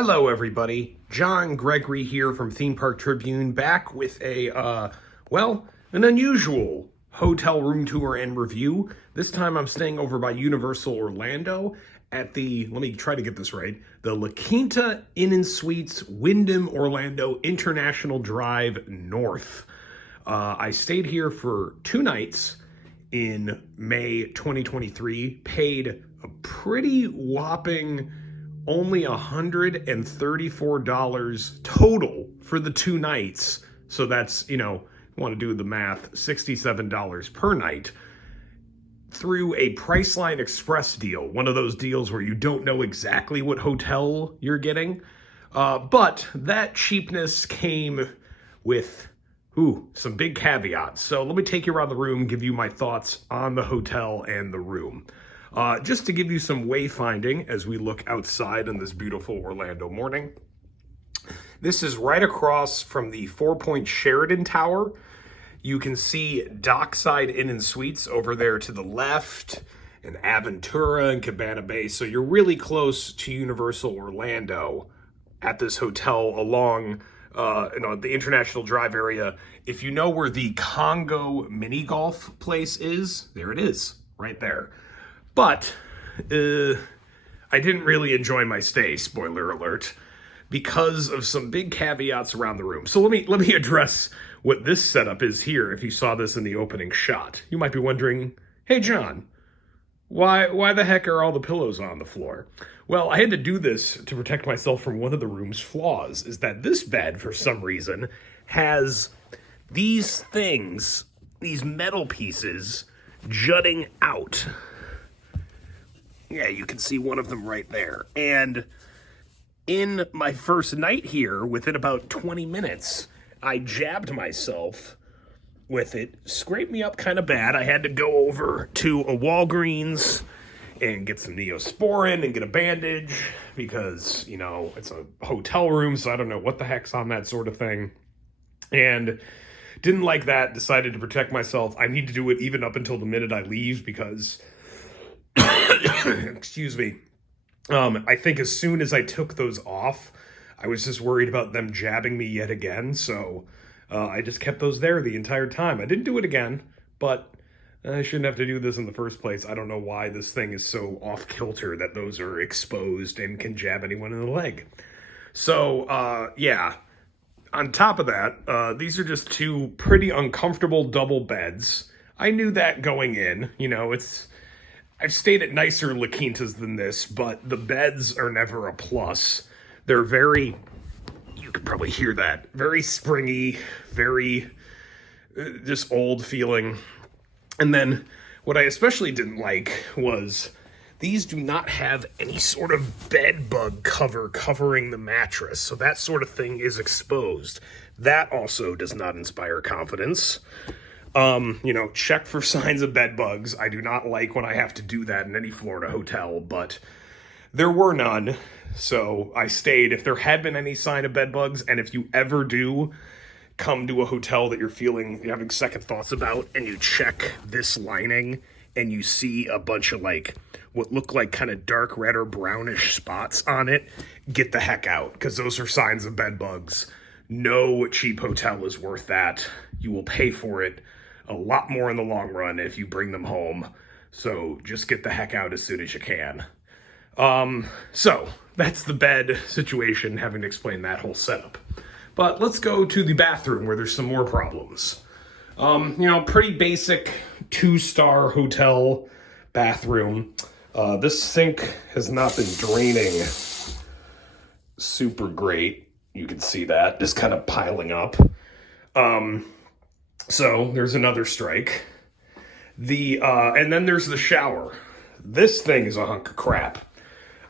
Hello, everybody. John Gregory here from Theme Park Tribune, back with an unusual hotel room tour and review. This time I'm staying over by Universal Orlando at let me try to get this right, the Quinta Inn Suites, Wyndham Orlando International Drive North. I stayed here for 2 nights in May 2023, paid a pretty whopping only $134 total for the 2 nights. So that's, want to do the math, $67 per night through a Priceline Express deal. One of those deals where you don't know exactly what hotel you're getting. But that cheapness came with some big caveats. So let me take you around the room, give you my thoughts on the hotel and the room. Just to give you some wayfinding as we look outside on this beautiful Orlando morning. This is right across from the 4-Point Sheraton Tower. You can see Dockside Inn Suites over there to the left, and Aventura and Cabana Bay. So you're really close to Universal Orlando at this hotel along the International Drive area. If you know where the Congo mini golf place is, there it is, right there. But I didn't really enjoy my stay, spoiler alert, because of some big caveats around the room. So let me address what this setup is here. If you saw this in the opening shot, you might be wondering, hey John, why the heck are all the pillows on the floor? Well, I had to do this to protect myself from one of the room's flaws, is that this bed, for some reason, has these things, these metal pieces, jutting out. Yeah, you can see one of them right there. And in my first night here, within about 20 minutes, I jabbed myself with it, scraped me up kind of bad. I had to go over to a Walgreens and get some Neosporin and get a bandage because, it's a hotel room, so I don't know what the heck's on that sort of thing. And didn't like that, decided to protect myself. I need to do it even up until the minute I leave because, excuse me, I think as soon as I took those off, I was just worried about them jabbing me yet again, so I just kept those there the entire time. I didn't do it again, but I shouldn't have to do this in the first place. I don't know why this thing is so off-kilter that those are exposed and can jab anyone in the leg. So, yeah. On top of that, these are just 2 pretty uncomfortable double beds. I knew that going in. I've stayed at nicer La Quintas than this, but the beds are never a plus. They're very, you can probably hear that, very springy, very just old feeling. And then what I especially didn't like was these do not have any sort of bed bug cover covering the mattress. So that sort of thing is exposed. That also does not inspire confidence. Check for signs of bed bugs. I do not like when I have to do that in any Florida hotel, but there were none. So I stayed. If there had been any sign of bed bugs, and if you ever do come to a hotel that you're having second thoughts about, and you check this lining and you see a bunch of what look like kind of dark red or brownish spots on it, get the heck out, because those are signs of bed bugs. No cheap hotel is worth that. You will pay for it a lot more in the long run if you bring them home. So just get the heck out as soon as you can. So that's the bed situation, having to explain that whole setup. But let's go to the bathroom where there's some more problems. Pretty basic 2-star hotel bathroom. This sink has not been draining super great. You can see that just kind of piling up. So there's another strike. And then there's the shower. This thing is a hunk of crap.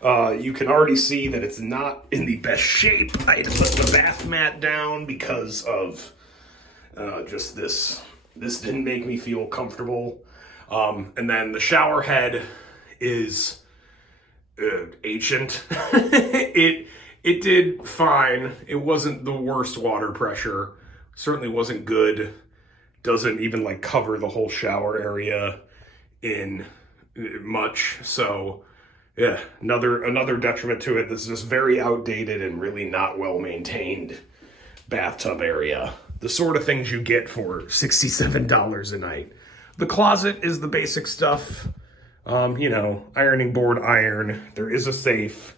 You can already see that it's not in the best shape. I had to put the bath mat down because of just this. This didn't make me feel comfortable. And then the shower head is ancient. It did fine. It wasn't the worst water pressure. Certainly wasn't good. Doesn't even cover the whole shower area in much. So Yeah, another detriment to it. This is just very outdated and really not well maintained bathtub area. The sort of things you get for $67 a night. The closet is the basic stuff. Ironing board iron. There is a safe,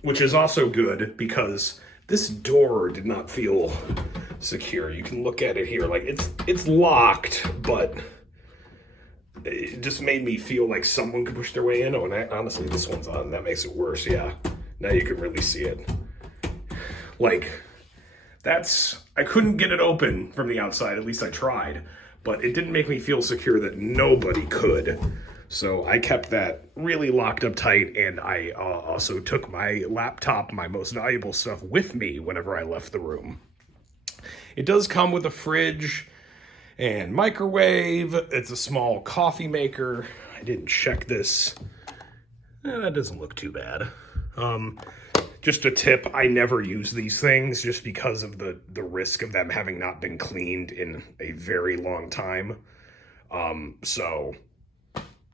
which is also good because this door did not feel secure. You can look at it here, like it's locked, but it just made me feel like someone could push their way in. Oh, and honestly, this one's on. That makes it worse. Yeah, now you can really see it. Like, I couldn't get it open from the outside. At least I tried, but it didn't make me feel secure that nobody could. So I kept that really locked up tight, and I also took my laptop, my most valuable stuff, with me whenever I left the room. It does come with a fridge and microwave. It's a small coffee maker. I didn't check this. That doesn't look too bad. Just a tip, I never use these things just because of the risk of them having not been cleaned in a very long time. So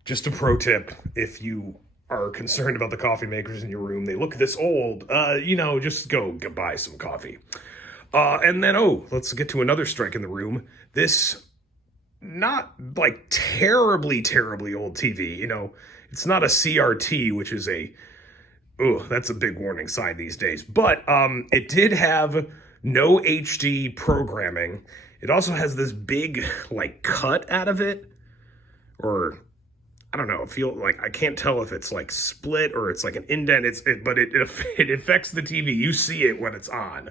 just a pro tip, if you are concerned about the coffee makers in your room, they look this old, just go buy some coffee. And then, let's get to another strike in the room. This, not like terribly, terribly old TV, it's not a CRT, which is that's a big warning sign these days. But it did have no HD programming. It also has this big, cut out of it, or I don't know, I can't tell if it's split or it's an indent. But it affects the TV. You see it when it's on.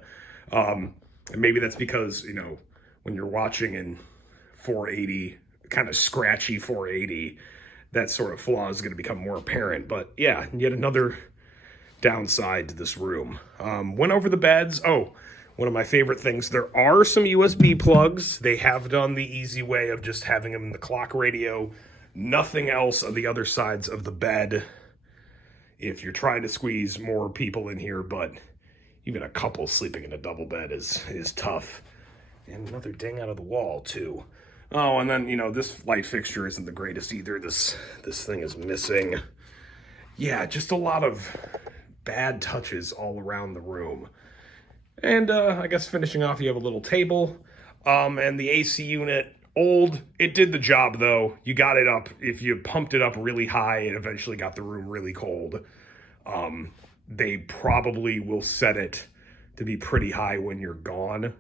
And maybe that's because, when you're watching in 480, kind of scratchy 480, that sort of flaw is going to become more apparent. But yeah, yet another downside to this room. Went over the beds. One of my favorite things, there are some USB plugs. They have done the easy way of just having them in the clock radio. Nothing else on the other sides of the bed if you're trying to squeeze more people in here, but even a couple sleeping in a double bed is tough. And another ding out of the wall, too. Oh, and then, this light fixture isn't the greatest either. This thing is missing. Yeah, just a lot of bad touches all around the room. And I guess finishing off, you have a little table. And the AC unit, old. It did the job, though. You got it up. If you pumped it up really high, it eventually got the room really cold. They probably will set it to be pretty high when you're gone.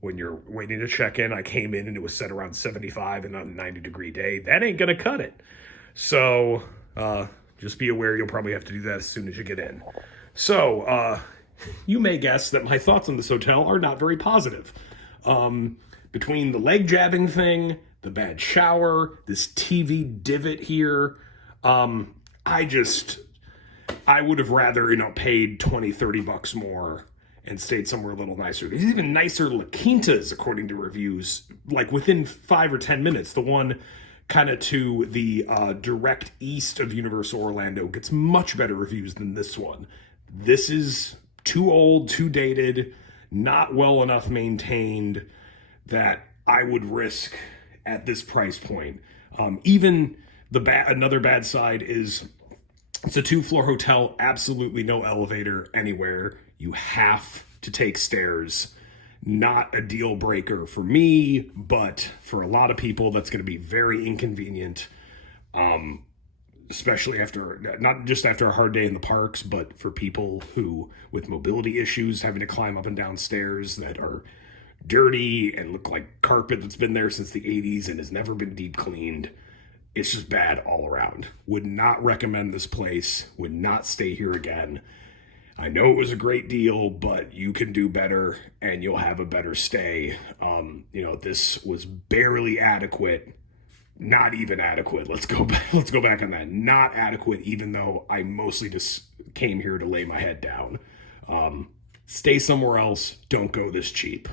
When you're waiting to check in, I came in and it was set around 75 and on a 90-degree day. That ain't gonna cut it. So just be aware you'll probably have to do that as soon as you get in. So you may guess that my thoughts on this hotel are not very positive. Between the leg jabbing thing, the bad shower, this TV divot here, I would have rather, paid $20-30 more and stayed somewhere a little nicer. There's even nicer La Quintas, according to reviews, within 5 or 10 minutes. The one kind of to the direct east of Universal Orlando gets much better reviews than this one. This is too old, too dated, not well enough maintained that I would risk at this price point. Even another bad side is it's a 2-floor hotel, absolutely no elevator anywhere. You have to take stairs. Not a deal breaker for me, but for a lot of people, that's going to be very inconvenient. Especially not just after a hard day in the parks, but for people who, with mobility issues, having to climb up and down stairs that are dirty and look like carpet that's been there since the 80s and has never been deep cleaned. It's just bad all around. Would not recommend this place. Would not stay here again. I know it was a great deal, but you can do better and you'll have a better stay. This was barely adequate. Not even adequate. Let's go back on that. Not adequate, even though I mostly just came here to lay my head down. Stay somewhere else. Don't go this cheap.